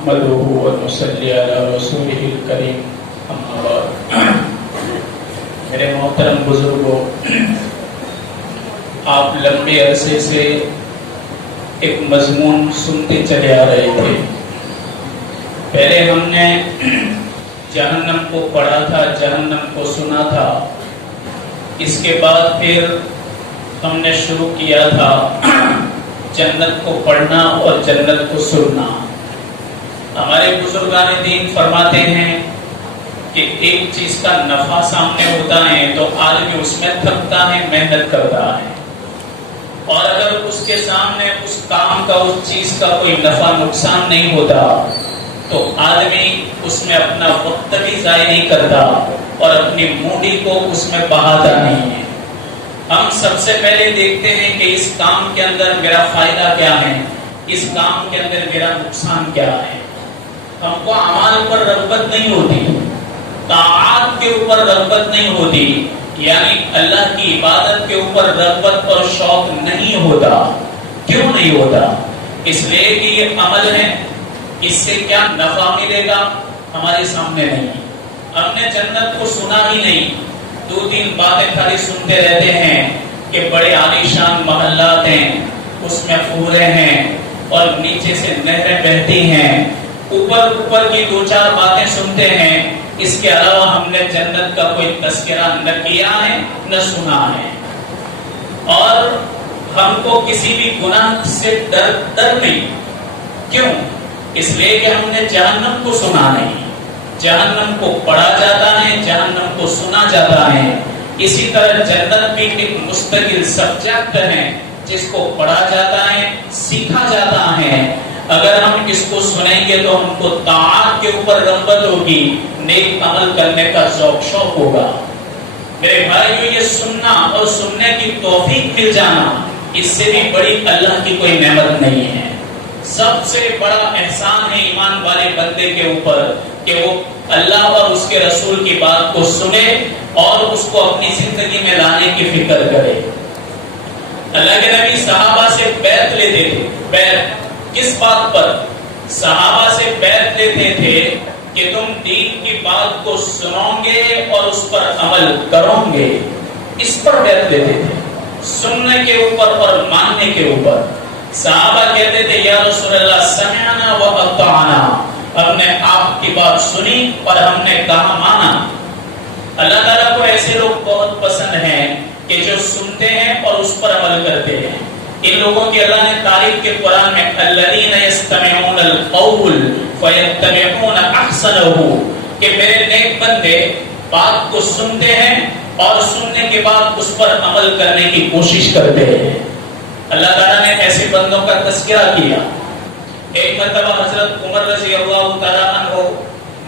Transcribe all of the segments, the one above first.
نحمده ونصلي على رسوله الكريم اما بعد۔ میرے محترم بزرگوں، آپ لمبے عرصے سے ایک مضمون سنتے چلے آ رہے تھے۔ پہلے ہم نے جہنم کو پڑھا تھا، جہنم کو سنا تھا، اس کے بعد پھر ہم نے شروع کیا تھا جنت کو پڑھنا اور جنت کو سننا۔ ہمارے بزرگان دین فرماتے ہیں کہ ایک چیز کا نفع سامنے ہوتا ہے تو آدمی اس میں تھکتا ہے، محنت کرتا ہے، اور اگر اس کے سامنے اس کام کا، اس چیز کا کوئی نفع نقصان نہیں ہوتا تو آدمی اس میں اپنا وقت بھی ضائع نہیں کرتا اور اپنی موڈی کو اس میں بہاتا نہیں ہے۔ ہم سب سے پہلے دیکھتے ہیں کہ اس کام کے اندر میرا فائدہ کیا ہے، اس کام کے اندر میرا نقصان کیا ہے۔ ہم کو اعمال پر رغبت نہیں ہوتی، طاعات کے اوپر رغبت نہیں ہوتی، یعنی اللہ کی عبادت کے اوپر رغبت اور شوق نہیں ہوتا۔ کیوں نہیں ہوتا؟ اس لیے کہ یہ عمل ہے، اس سے کیا نفع ملے گا ہمارے سامنے نہیں۔ ہم نے جنت کو سنا ہی نہیں، دو تین باتیں خالی سنتے رہتے ہیں کہ بڑے عالیشان محلات ہیں، اس میں پھولے ہیں اور نیچے سے نہریں بہتی ہیں، اوپر کی دو چار باتیں سنتے ہیں، اس کے علاوہ ہم نے جنت کا کوئی تذکرہ نہ کیا ہے نہ سنا ہے۔ اور ہم کو کسی بھی گناہ سے ڈر نہیں۔ کیوں؟ اس لیے کہ ہم نے جہنم کو سنا نہیں، جہنم کو پڑھا جاتا ہے، جہنم کو سنا جاتا ہے۔ اسی طرح جنت بھی ایک مستقل سبجیکٹ ہے جس کو پڑھا جاتا ہے، سیکھا جاتا ہے۔ اگر ہم اس کو سنیں گے تو ہم کو طاعات کے اوپر رغبت ہوگی، نیک عمل کرنے کا ذوق شوق ہوگا۔ میرے بھائیو، یہ سننا اور سننے کی توفیق مل جانا، اس سے بھی بڑی اللہ کی کوئی نعمت نہیں ہے۔ سب سے بڑا احسان ہے ایمان والے بندے کے اوپر کہ وہ اللہ اور اس کے رسول کی بات کو سنے اور اس کو اپنی زندگی میں لانے کی فکر کرے۔ اللہ کے نبی صحابہ سے بیعت لیتے تھے۔ بیعت کس بات پر؟ صحابہ سے بیعت لیتے تھے کہ تم دین کی بات کو سنو گے اور اس پر عمل کرو گے، اس پر بیعت لیتے تھے، سننے کے اوپر اور ماننے کے اوپر۔ صحابہ کہتے تھے یا رسول اللہ سمعنا و اطعنا، ہم نے آپ کی بات سنی اور ہم نے کہا مانا۔ اللہ تعالیٰ کو ایسے لوگ بہت پسند ہیں کہ جو سنتے ہیں اور اس پر عمل کرتے ہیں۔ ان لوگوں کی اللہ نے تعریف کے قرآن میں الذین یستمعون القول فیتبعون احسنہ، کہ میرے نیک بندے بات کو سنتے ہیں اور سننے کے بعد اس پر عمل کرنے کی کوشش کرتے ہیں۔ اللہ تعالیٰ نے ایسے بندوں کا تذکرہ کیا۔ ایک مرتبہ حضرت عمر رضی اللہ تعالیٰ عنہ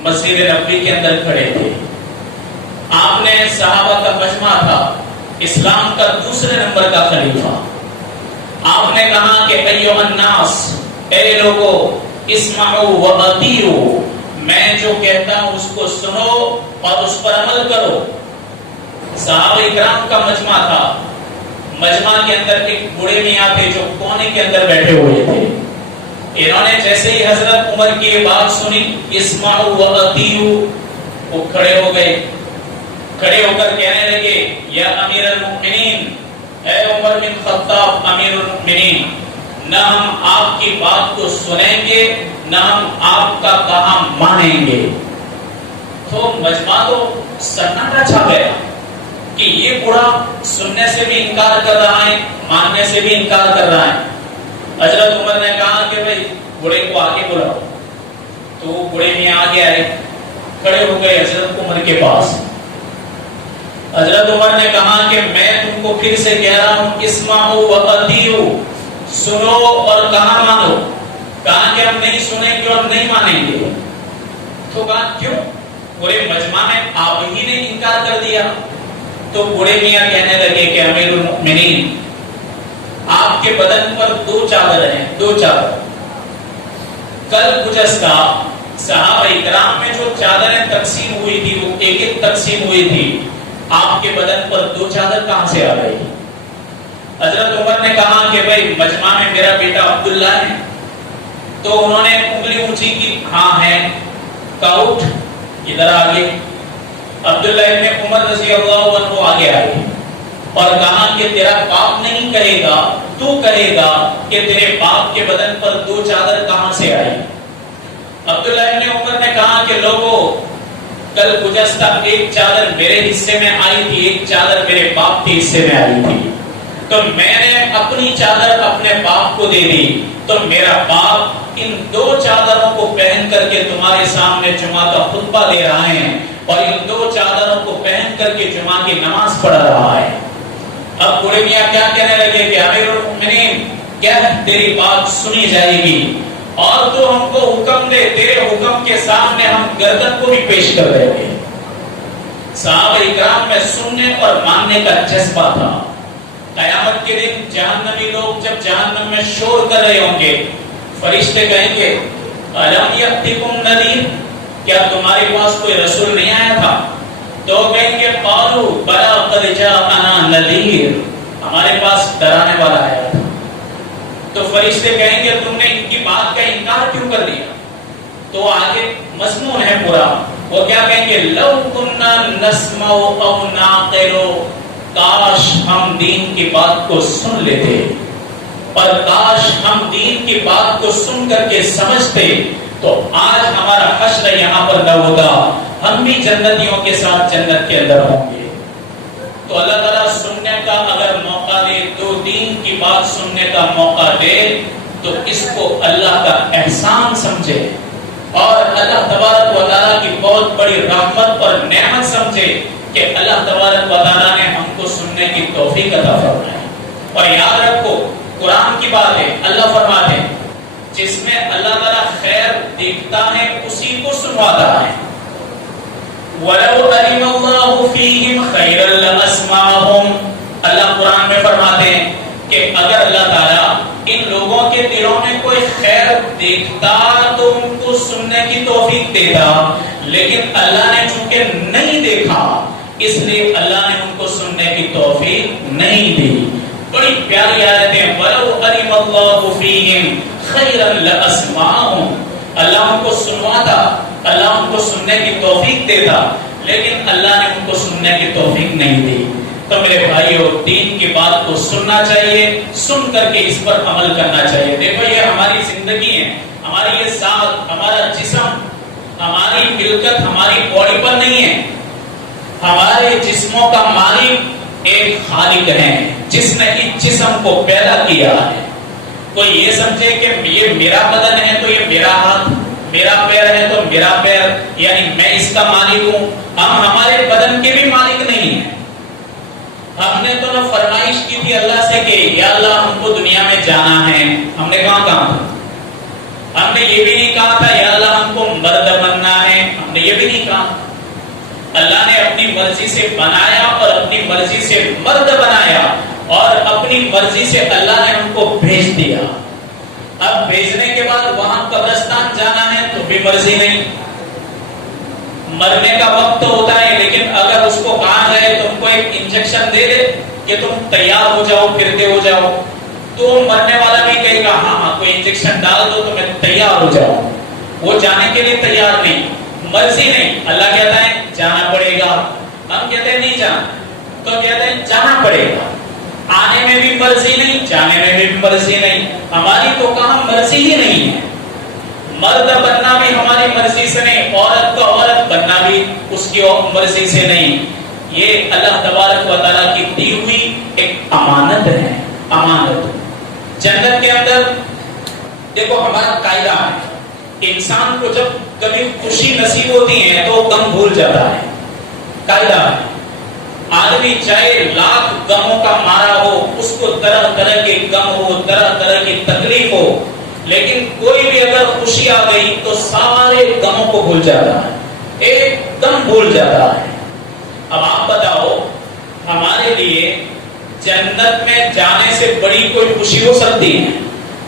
مسجد نبوی کے اندر کھڑے تھے۔ آپ نے صحابہ کا مجمع تھا، اسلام کا دوسرے نمبر کا خلیفہ۔ آپ نے کہا کہ ایھا الناس، اے لوگو، اسمعوا و اطیعوا، میں جو کہتا ہوں اس کو سنو اور اس پر عمل کرو۔ صحابہ کرام کا مجمع تھا۔ مجمع کے اندر ایک بوڑھے میاں تھے جو کونے کے اندر بیٹھے ہوئے تھے۔ انہوں نے جیسے ہی حضرت عمر کی یہ بات سنی، اسمعوا و اطیعوا، وہ کھڑے ہو گئے، کھڑے ہو کر کہنے لگے یا امیر المؤمنین، اے عمر بن خطاب امیر المؤمنین، نہ ہم آپ کی بات کو سنیں گے نہ ہم آپ کا کہا مانیں گے۔ تو مجمع تو سناٹا چھا گیا کہ یہ بوڑھا سننے سے بھی انکار کر رہا ہے، ماننے سے بھی انکار کر رہا ہے۔ حضرت عمر نے کہا کہ بھئی بوڑھے کو آگے بلاؤ۔ تو وہ بوڑھے میں آگے آئے، کھڑے ہو گئے حضرت عمر کے پاس۔ حضرت عمر نے کہا کہ میں تم کو پھر سے کہہ رہا ہوں اسمعوا و اطیعوا، سنو اور کہا مانو۔ کہا کہ ہم نہیں سنیں گے اور نہیں مانیں گے۔ تو کہا کیوں؟ پورے مجمع میں آپ ہی نے انکار کر دیا۔ تو بوڑھے میاں کہنے لگے کہ امیر المؤمنین، آپ کے بدن پر دو چادر ہیں، دو چادر۔ کل گزشتہ صحابہ اکرام میں جو چادریں تقسیم ہوئی تھی وہ ایک ایک تقسیم ہوئی تھی، آپ کے بدن پر دو چادر کہاں سے آ گئی؟ حضرت عمر نے کہا کہ بھائی مجمع میں میرا بیٹا عبداللہ ہے، تو انہوں نے انگلی اونچی کی، ہاں ہے، کہا اٹھ ادھر آگے۔ عبداللہ ابن عمر رضی اللہ عنہ آگے آئے اور کہا کہ تیرا باپ نہیں کہے گا، تو کہے گا کہ تیرے باپ کے بدن پر 2 چادر کہاں سے آئی؟ عبداللہ ابن عمر نے کہا کہ لوگوں، کل گزشتہ ایک چادر میرے حصے میں آئی تھی، ایک چادر میرے باپ کے حصے میں آئی تھی، تو میں نے اپنی چادر اپنے باپ کو دے دی، تو میرا باپ ان 2 چادروں کو پہن کر کے تمہارے سامنے جمعہ کا خطبہ دے رہا ہے اور ان 2 چادروں کو پہن کر کے جمعہ کی نماز پڑھ رہا ہے۔ اب بڑے میاں کیا کہنے لگے کہ امیر المؤمنین، کیا تیری بات سنی جائے گی اور تو ہم کو حکم دے، تیرے حکم کے سامنے ہم گردن کو بھی پیش کر رہے ہیں۔ صحابہ اکرام میں سننے اور ماننے کا جذبہ تھا۔ قیامت کے دن جہنمی لوگ جب جہنم میں شور کر رہے ہوں گے، فرشتے کہیں گے الم یأتکم نذیر، کیا تمہارے پاس کوئی رسول نہیں آیا تھا؟ تو کہیں گے قالوا بلی قد جاءنا نذیر، ہمارے پاس ڈرانے والا آیا تھا۔ تو فرشتے کہیں گے تم نے ان کی بات کا انکار کیوں کر دیا؟ تو آگے مضمون ہے پورا، وہ کیا کہیں گے لو کننا نسمع او نعقل، کاش ہم دین کی بات کو سن لیتے اور کاش ہم دین کی بات کو سن کر کے سمجھتے تو آج ہمارا حشر یہاں پر نہ ہوتا، ہم بھی جنتیوں کے ساتھ جنت کے اندر ہوں گے۔ تو اللہ تعالیٰ سننے کا اگر موقع دے، تو دین کی بات سننے کا موقع دے، تو اس کو اللہ کا احسان سمجھے اور اللہ تبارک و تعالیٰ کی بہت بڑی رحمت اور نعمت سمجھے کہ اللہ تبارک و تعالیٰ نے ہم کو سننے کی توفیق عطا فرمائی۔ اور یاد رکھو قرآن کی بات ہے، اللہ فرماتے ہیں جس میں اللہ تعالیٰ خیر دیکھتا ہے اسی کو سنواتا ہے۔ وَلَوْ عَلِمَ اللَّهُ فِيهِمْ خَيْرًا لَأَسْمَعَهُمْ، اللہ قرآن میں فرماتے ہیں کہ اگر اللہ تعالیٰ ان لوگوں کے دلوں میں کوئی خیر دیکھتا تو ان کو سننے کی توفیق دیتا، لیکن اللہ نے چونکہ نہیں دیکھا اس لیے اللہ نے ان کو سننے کی توفیق نہیں دی۔ بڑی پیاری آیتیں، وَلَوْ عَلِمَ اللَّهُ فِيهِمْ خَيْرًا لَأَسْمَعَهُمْ، اللہ ان کو سنواتا، اللہ ان کو سننے کی توفیق دیتا، لیکن اللہ نے ان کو سننے کی توفیق نہیں دی۔ تو میرے بھائیو، دین کی بات کو سننا چاہیے، سن کر کے اس پر عمل کرنا چاہیے۔ دیکھو یہ ہماری زندگی ہے، ہماری یہ ساتھ، ہمارا جسم، ہماری ملکت ہماری باڈی پر نہیں ہے، ہمارے جسموں کا مالک ایک خالق ہے جس نے اس جسم کو پیدا کیا ہے۔ کوئی یہ سمجھے کہ یہ میرا بدن ہے تو یہ میرا ہاتھ، میرا پیر ہے تو میرا پیر، یعنی میں اس کا مالک ہوں۔ ہم ہمارے بدن کے بھی مالک نہیں ہیں۔ ہم نے تو نہ فرمائش کی تھی اللہ سے کہ یا اللہ ہم کو دنیا میں جانا ہے، ہم نے کہاں کہا تھا؟ ہم نے یہ بھی نہیں کہا تھا یا اللہ ہم کو مرد بننا ہے، ہم نے یہ بھی نہیں کہا۔ اللہ نے اپنی مرضی سے بنایا اور اپنی مرضی سے مرد بنایا اور اپنی مرضی سے اللہ نے ہم کو بھیج دیا۔ اب بھیجنے کے بعد وہاں قبرستان جانا ہے تو بھی مرضی نہیں، مرنے کا وقت تو ہوتا ہے، لیکن اگر اس کو کہا جائے تم کو ایک انجیکشن دے دے کہ تم تیار ہو جاؤ، پھرتے ہو جاؤ، تو مرنے والا بھی کہے گا ہاں ہاں کوئی انجیکشن ڈال دو تو میں تیار ہو جاؤں۔ وہ جانے کے لیے تیار نہیں، مرضی نہیں۔ اللہ کہتا ہے جانا پڑے گا، ہم کہتے ہیں نہیں جانا، تو کہتے ہیں جانا پڑے گا۔ آنے میں بھی مرضی نہیں، جانے میں بھی مرضی نہیں، ہماری تو کہاں مرضی ہی نہیں ہے۔ مرد بننا بھی ہماری مرضی سے نہیں، عورت کا عورت بننا بھی اس کی مرضی سے نہیں۔ یہ اللہ تبارک و تعالیٰ کی دی ہوئی ایک امانت ہے، امانت۔ جنت کے اندر دیکھو ہمارا قاعدہ ہے، انسان کو جب کبھی خوشی نصیب ہوتی ہے تو غم بھول جاتا ہے، قاعدہ ہے۔ آدمی چاہے لاکھ غموں کا مارا ہو، اس کو طرح طرح کے غم ہو، طرح طرح کی تکلیف ہو، لیکن کوئی بھی اگر خوشی آ گئی تو سارے غموں کو بھول جاتا ہے، ایک دم بھول جاتا ہے۔ اب آپ بتاؤ ہمارے لیے جنت میں جانے سے بڑی کوئی خوشی ہو سکتی ہے؟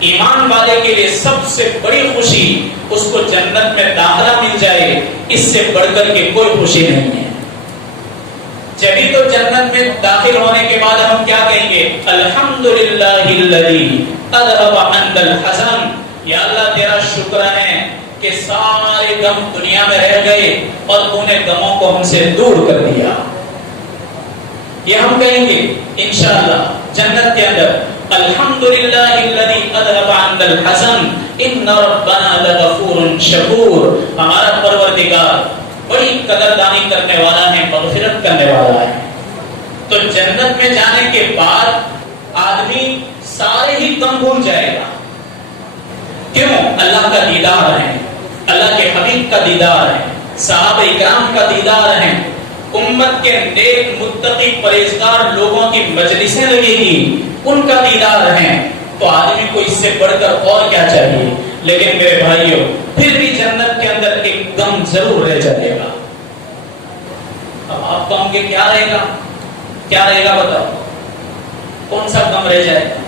ایمان والے کے لیے سب سے بڑی خوشی اس کو جنت میں داخلہ مل جائے، اس سے بڑھ کر کے کوئی خوشی نہیں ہے۔ جبھی تو جنت میں داخل ہونے کے بعد ہم کیا کہیں گے؟ الحمدللہ الذی اذھب عنا الحزن، یا اللہ تیرا شکر ہے کہ سارے غم دنیا میں رہ گئے اور تو نے غموں کو ہم سے دور کر دیا. یہ ہم کہیں گے انشاءاللہ جنت کے اندر الحمدللہ الذی اذهب عنا الحزن ان ربنا لغفور شکور. ہمارا پروردگار بڑی قدردانی کرنے والا ہے، مغفرت کرنے والا ہے. تو جنت میں جانے کے بعد آدمی سارے ہی غم بھول جائے گا. کیوں؟ اللہ کا دیدار ہے، اللہ کے حبیب کا دیدار ہے، صحابہ اکرام کا دیدار ہے، امت کے نیک متقی پرہیزگار لوگوں کی مجلسیں لگے گی، ان کا دیدار ہے. تو آدمی کو اس سے بڑھ کر اور کیا چاہیے؟ لیکن میرے بھائیوں پھر بھی جنت کے اندر ایک غم ضرور رہ جائے گا. اب آپ کہوں گے کیا رہے گا؟ کیا رہے گا بتاؤ؟ کون سا غم رہ جائے گا؟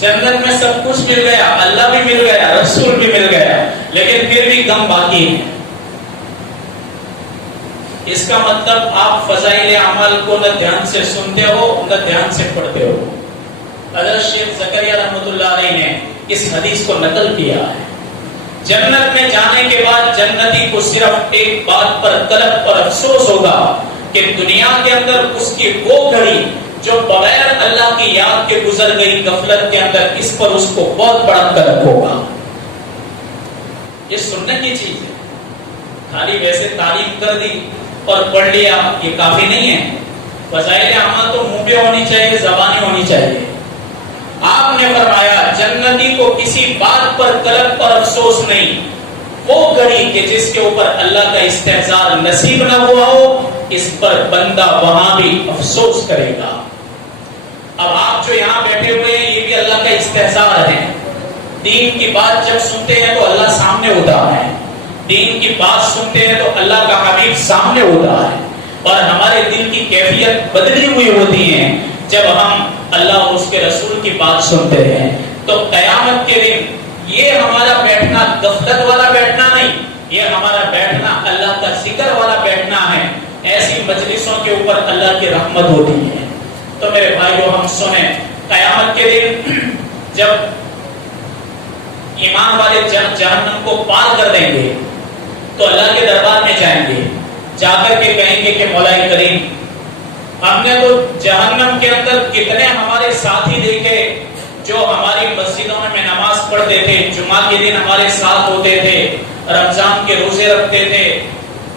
جنت میں سب کچھ مل گیا، اللہ بھی مل گیا، رسول بھی مل گیا، لیکن پھر بھی غم باقی ہے. اس کا مطلب آپ فضائل اعمال کو نہ دھیان سے سنتے ہو نہ دھیان سے پڑھتے ہو. حضرت شیخ زکریا رحمۃ اللہ علیہ نے اس حدیث کو نقل کیا ہے. جنت میں جانے کے بعد جنتی کو صرف ایک بات پر طلب پر افسوس ہوگا کہ دنیا کے اندر اس کی وہ گھڑی جو بغیر اللہ کی یاد کے گزر گئی غفلت کے اندر، اس پر اس کو بہت بڑا طلب ہوگا. یہ سننے کی چیز ہے. خالی ویسے تعلیم کر دی اور پڑھ لیا یہ کافی نہیں ہے. فضائل اعمال تو منہ پہ ہونی چاہیے، زبانی ہونی چاہیے. آپ نے فرمایا جنتی کو کسی بات پر طلب پر افسوس نہیں، وہ گھڑی کہ جس کے اوپر اللہ کا استحضار نصیب نہ ہوا ہو، اس پر بندہ وہاں بھی افسوس کرے گا. اب آپ جو یہاں بیٹھے ہوئے ہیں یہ بھی اللہ کا استحضار ہے. دین کی بات جب سنتے ہیں تو اللہ سامنے ہوتا ہے، دین کی بات سنتے ہیں تو اللہ کا حبیب سامنے ہوتا ہے، اور ہمارے دل کی کیفیت بدلی ہوئی ہوتی ہے جب ہم اللہ اور اس کے رسول کی بات سنتے ہیں. تو قیامت کے دن یہ ہمارا بیٹھنا غفلت والا بیٹھنا نہیں، یہ ہمارا بیٹھنا اللہ کا ذکر والا بیٹھنا ہے. ایسی مجلسوں کے اوپر اللہ کی رحمت ہوتی ہے. تو میرے بھائیو ہم سنیں، قیامت کے دن جب ایمان والے جہنم کو پار کر دیں گے تو اللہ کے دربار میں جائیں گے، جا کر کے کہیں گے کہ مولا کریم ہم نے تو جہنم کے اندر کتنے ہمارے ساتھی دیکھے جو ہماری مسجدوں میں نماز پڑھتے تھے، جمعہ کے دن ہمارے ساتھ ہوتے تھے، رمضان کے روزے رکھتے تھے،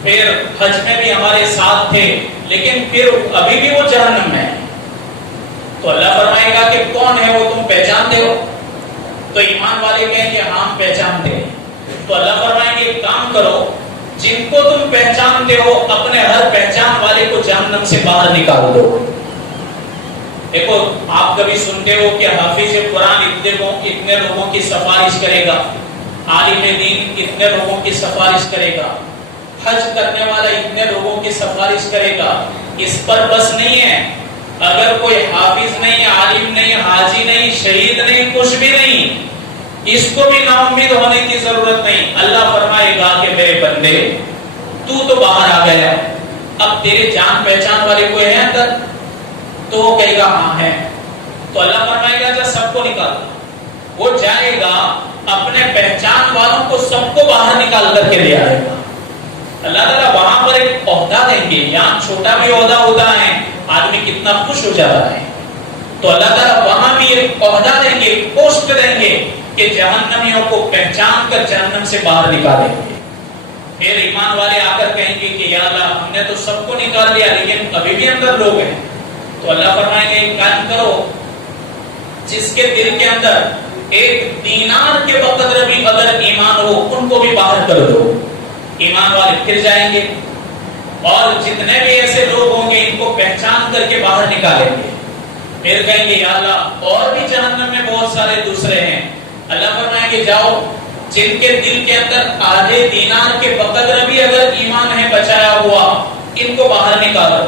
پھر حج میں بھی ہمارے ساتھ تھے، لیکن پھر ابھی بھی وہ جہنم میں. تو اللہ فرمائے گا کہ کون ہے وہ، تم پہچانتے ہو؟ تو ایمان والے کہیں کہ ہم پہچانتے ہیں. تو اللہ فرمائیں گے ایک کام کرو، جن کو تم پہچانتے ہو اپنے ہر پہچان والے کو جہنم سے باہر نکال دو. دیکھو آپ کبھی سنتے ہو کہ حافظ قرآن اتنے لوگوں کی سفارش کرے گا، عالم دین اتنے لوگوں کی سفارش کرے گا، حج کرنے والا اتنے لوگوں کی سفارش کرے گا. اس پر بس نہیں ہے، اگر کوئی حافظ نہیں، عالم نہیں، حاجی نہیں، شہید نہیں، کچھ بھی نہیں، اس کو بھی نا امید ہونے کی ضرورت نہیں. اللہ فرمائے گا کہ میرے بندے تو باہر آ گیا، اب تیرے جان پہچان والے کوئی ہے اندر؟ تو وہ کہے گا ہاں ہے. تو اللہ فرمائے گا جب سب کو نکال. وہ جائے گا اپنے پہچان والوں کو سب کو باہر نکال کر کے لے آئے گا. اللہ تعالیٰ وہاں پر ایک عہدہ دیں گے، یہاں چھوٹا بھی عہدہ ہوتا ہے، آدمی کتنا خوش ہو جاتا ہے. تو اللہ تعالیٰ وہاں بھی ایک عہدہ دیں گے، پوسٹ دیں گے کہ جہنمیوں کو پہچان کر جہنم سے باہر نکالیں گے. پھر ایمان والے آ کر کہیں گے کہ یا اللہ ہم نے تو سب کو نکال لیا لیکن ابھی بھی اندر لوگ ہیں. تو اللہ فرمائیں گے ایک کام کرو، جس کے دل کے اندر ایک دینار کے بقدر بھی اگر ایمان ہو ان کو بھی باہر کر دو. ایمان والے پھر جائیں گے اور جتنے بھی ایسے لوگ ہوں گے ان کو پہچان کر کے باہر نکالیں گے. پھر کہیں گے یا اللہ اور بھی جہنم میں بہت سارے دوسرے ہیں. اللہ فرمائیں گے جاؤ، جن کے دل کے اندر آدھے دینار کے بقدر بھی اگر ایمان ہے بچایا ہوا، ان کو باہر نکالو.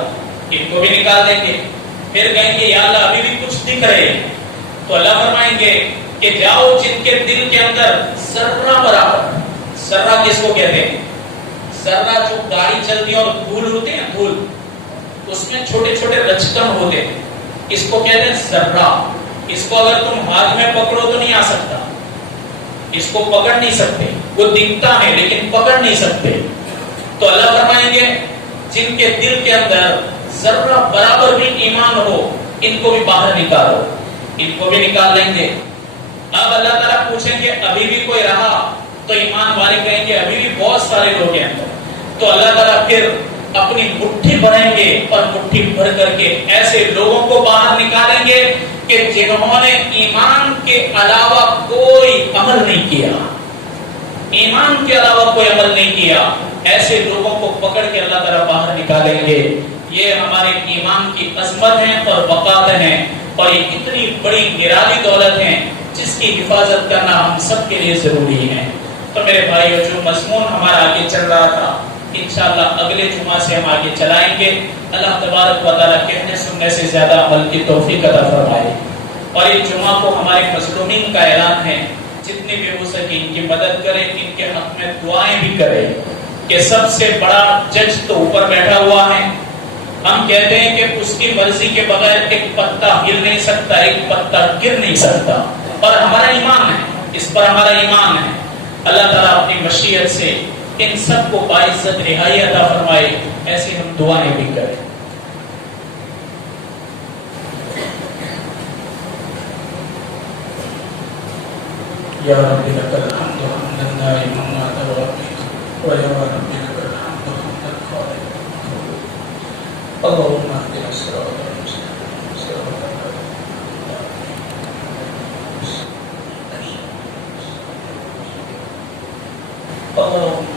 ان کو بھی نکال دیں گے. پھر کہیں گے یا اللہ ابھی بھی کچھ دکھ رہے. تو اللہ فرمائیں گے کہ جاؤ، جن کے دل کے اندر ذرہ برابر، ذرہ کس کو کہتے ہیں؟ ذرہ جو گاڑی چلتی ہے اور دھول ہوتی ہے، دھول، اس میں چھوٹے چھوٹے رچکن ہوتے ہیں، اس کو کہتے ہیں ذرہ. اس کو اگر تم ہاتھ میں پکڑو تو نہیں آ سکتا، اس کو پکڑ نہیں سکتے، وہ دکھتا ہے لیکن پکڑ نہیں سکتے. تو اللہ فرمائیں گے جن کے دل کے اندر ذرہ برابر بھی ایمان ہو ان کو بھی باہر نکالو، ان کو بھی نکال لیں گے. اب اللہ تعالیٰ پوچھیں گے ابھی بھی کوئی رہا؟ تو ایمان والے کہیں گے ابھی بھی بہت سارے لوگ ہیں. تو اللہ تعالیٰ پھر اپنی مٹھی بھریں گے اور مٹھی بھر کر کے ایسے لوگوں کو باہر نکالیں گے کہ جنہوں نے ایمان کے علاوہ کوئی عمل نہیں کیا، ایمان کے علاوہ کوئی عمل نہیں کیا. ایسے لوگوں کو پکڑ کے اللہ تعالیٰ باہر نکالیں گے. یہ ہمارے ایمان کی عظمت ہیں اور وقات ہیں، اور یہ اتنی بڑی نرالی دولت ہے جس کی حفاظت کرنا ہم سب کے لیے ضروری ہے. تو میرے بھائیو، جو مضمون ہمارا آگے چل رہا تھا انشاءاللہ اگلے جمعہ سے ہم آگے چلائیں گے. اللہ تبارک و تعالیٰ کہنے سننے سے زیادہ عمل کی توفیق عطا فرمائے. اور اس جمعہ کو ہمارے مظلومین کا اعلان ہے، جتنے بھی ہو سکے ان کی مدد کریں، ان کے حق میں دعائیں بھی کریں کہ سب سے بڑا جج تو اوپر بیٹھا ہوا ہے. ہم کہتے ہیں کہ اس کی مرضی کے بغیر ایک پتا ہل نہیں سکتا، ایک پتا گر نہیں سکتا، اور ہمارا ایمان ہے، اس پر ہمارا ایمان ہے. اللہ تعالیٰ اپنی مشیت سے ان سب کو باعزت رہائی عطا فرمائے. ایسی ہم دعائیں بھی کریں. یا رب لک الحمد حمدا دائما ما دوام و یا رب لک الحمد حمدا خالدا. اللهم اهدنا الصراط المستقيم صراط اللهم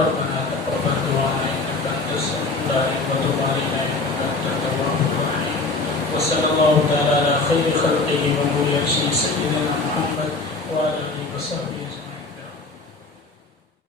ربنا تقبل دعانا انك انت السميع العليم وتب علينا انك انت التواب الرحيم. وصلى الله تعالى على خير خلقه ومولى سيدنا محمد وعلى اله وصحبه اجمعين.